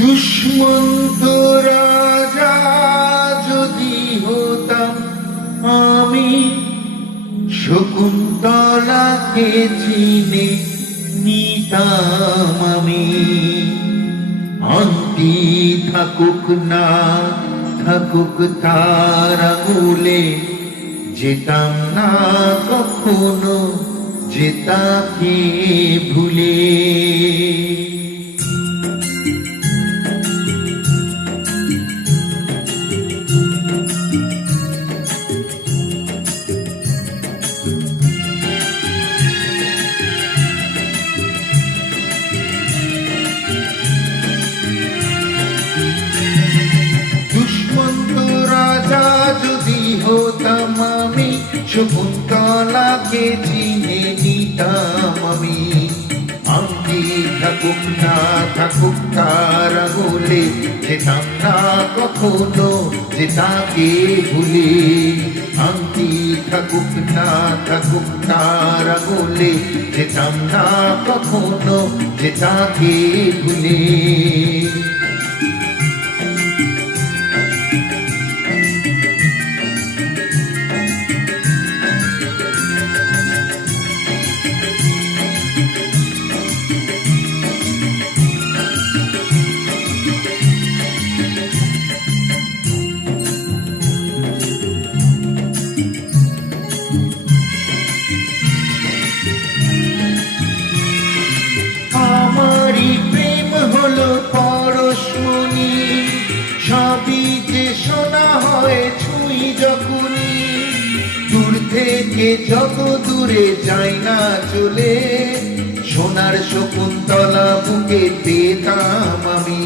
দুষ্মন্ত রাজা যদি হতাম আমি, শকুন্তলাকে চিনে নিতাম আমি। আংটি থাকুক না থাকুক তার আঙুলে, যেতাম না কখনো যে তাকে ভুলে। দুষ্মন্ত রাজা যদি হতাম আমি, শকুন্তলাকে চিনে নিতাম আমি। আংটি থাকুক না থাকুক তার আঙুলে, যেতাম না কখনো যে তাকে ভুলে। আংটি থাকুক না থাকুক তার আঙুলে, যেতাম না কখনো যে তাকে ভুলে। সবই যে শোনা হয় ছুঁই যখনই, দূর থেকে যত দূরে যাই না চলে, সোনার শকুন্তলা বুকে পেতাম আমি।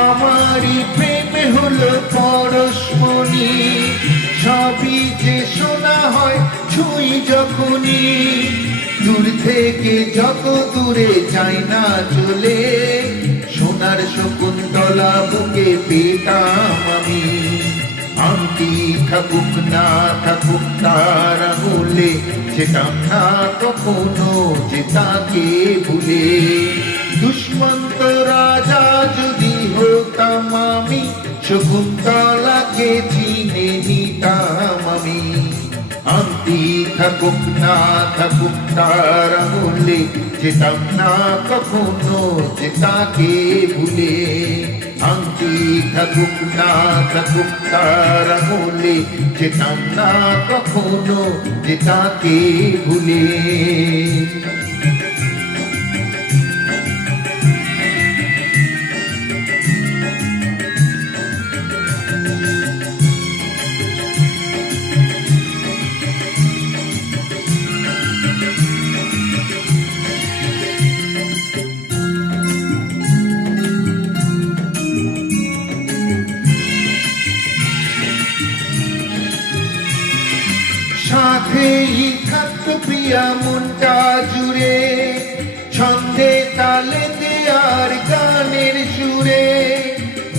আমারই প্রেমে হলো পরশমণি, সবই যে শোনা হয় ছুঁই যখনই, দূর থেকে যত দূরে যাই না চলে, সোনার শকুন্তলা বুকে পেতাম আমি। আংটি থাকুক না থাকুক তার আঙুলে, যেতাম না কখনো যে তাকে ভুলে। দুষ্মন্ত রাজা যদি হতাম আমি, শকুন্তলাকে চিনে নিতাম আমি। আংটি থাকুক না থাকুক তার আঙুলে, যেতাম না কখনো যে তাকে ভুলে। আংটি থাকুক না থাকুক তার আঙুলে, যেতাম না কখনো যে তাকে ভুলে। সাথেই থাকত প্রিয়া মনটা জুড়ে, ছন্দে তালেতে আর গানের সুরে,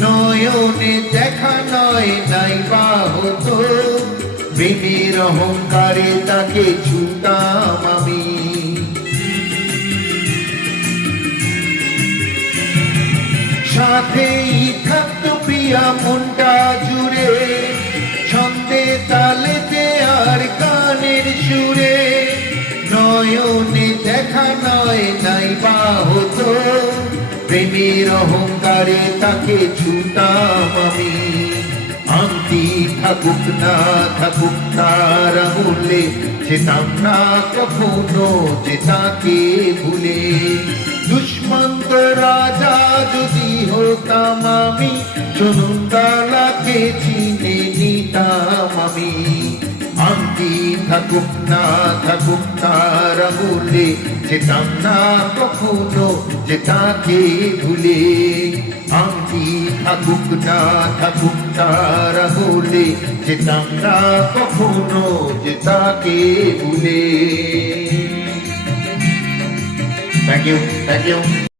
নয়নে দেখা নয় নাই বা হতো, প্রেমের অহংকারে তাকে ছুতাম আমি। সাথেই থাকত প্রিয়া মনটা জুড়ে, ছন্দে তালেতে আর গানের সুরে, নয়নে দেখা নয় নাই বা হতো, প্রেমের অহংকারে তাকে ছুতাম আমি। আংটি থাকুক না থাকুক তার আঙুলে, যেতাম না কখনো যে তাকে ভুলে। দুষ্মন্ত রাজা যদি হতাম আমি, শকুন্তলাকে চিনে নিতাম আমি। আংটি থাকুক না থাকুক তার আঙুলে, যেতাম না কখনো যে তাকে ভুলে। আংটি থাকুক না থাকুক তার আঙুলে, যেতাম না কখনো যে তাকে ভুলে। Thank you.